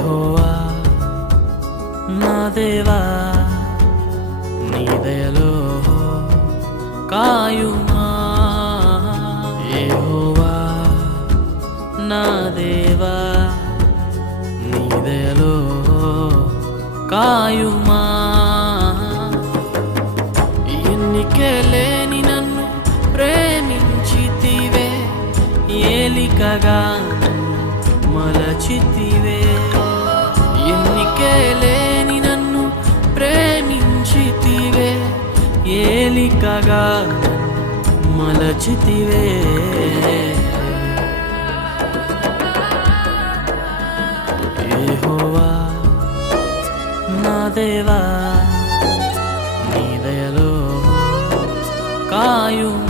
యెహోవా నా దేవా నీ దయలో కాయుమా యెహోవా నా దేవా నీ దయలో కాయుమా ఎన్నికే లేని నన్ను ప్రేమించితివే ఏలికగా మలచితివే ఎన్నికే లేని నన్ను ప్రేమించితివే ఏలికగా మలచితివే యెహోవా నా దేవా నీ దయలో కాయుమా